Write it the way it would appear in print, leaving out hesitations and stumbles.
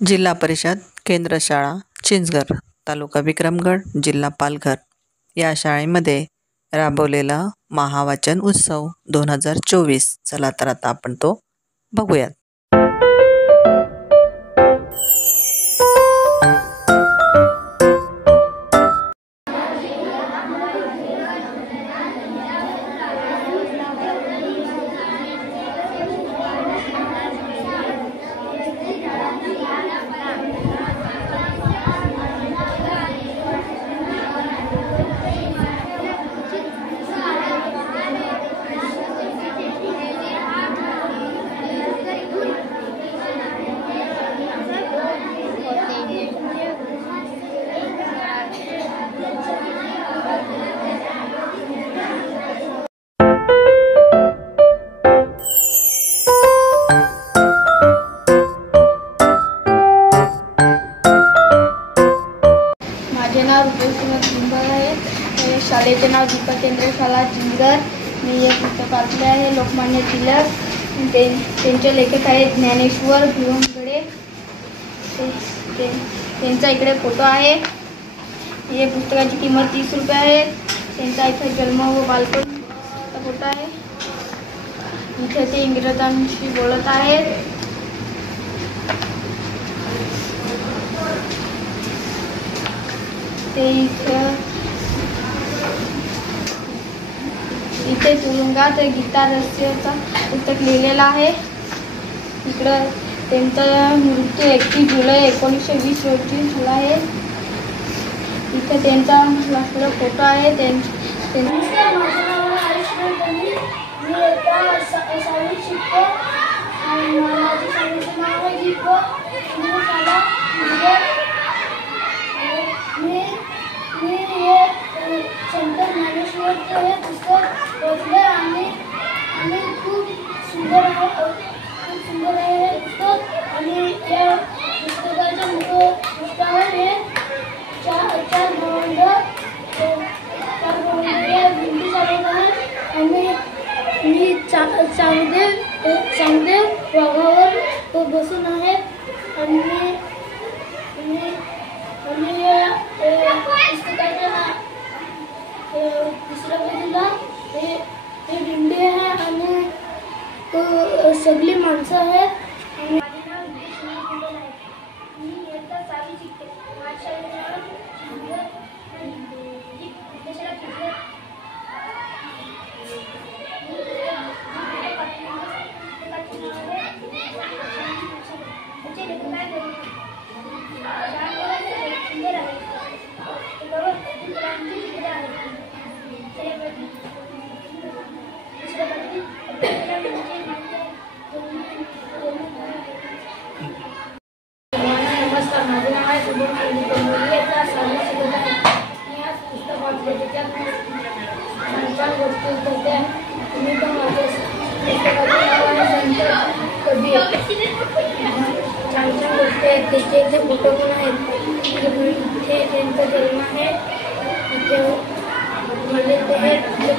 जिल्हा परिषद केंद्र शाळा चिंचघर, तालुका विक्रमगड, जिल्हा पालघर या शाळेमध्ये राबवलेला महावाचन उत्सव 2024. चला तर आता आपण तो बघूयात. माझे नाव रुपेश आहे. शाळेचे नाव दीपक केंद्र शाळा चिंचघर. मी एक पुस्तक वाचले आहे, लोकमान्य टिळक. त्यांचे लेखक आहेत ज्ञानेश्वर भिवंगडे. त्यांचा इकडे फोटो आहे. या पुस्तकाची किंमत 30 रुपये आहे. त्यांचा इथे जन्म व बालपणचा फोटो आहे. इथे ते इंग्रजांशी बोलत आहेत. ते इथे तुरुंगात गीता रहस्याचा पुस्तक लिहिलेला आहे. इकडं त्यांचा मृत्यू 31 जुलै 1920 रोजी झाला आहे. इथे त्यांचा वाचलेला फोटो आहे. संत ज्ञानेश्वरचं हे पुस्तक वाचलं आणि खूप सुंदर आहे हे पुस्तक. आणि या पुस्तकाच्या पुस्तकावर हे चार भावंड या भिंती चालवत आहेत. आणि मी चांगदेव वाघावर बसून आहेत. आणि या पुस्तकाच्या दुसऱ्या बाजूला हे भिंडी आहे आणि सगळी माणसं आहेत. माझे नाव आहे. मी इयत्ता 6वी शिकते. माझ्या नमस्कार, माझे नाव आहे शुभम केंद्रे. मी आता 6वी शिकत आहे. मी आज पुस्तक वाचले, त्याच्यात छान गोष्टी होत्या. तुम्ही पण वाचले. पुस्तकाचे नाव आहे संत कबीर. छान गोष्टी आहेत. त्याचे इथे फोटो पण आहेत. इथे त्यांचा जन्म आहे. इथे मला ते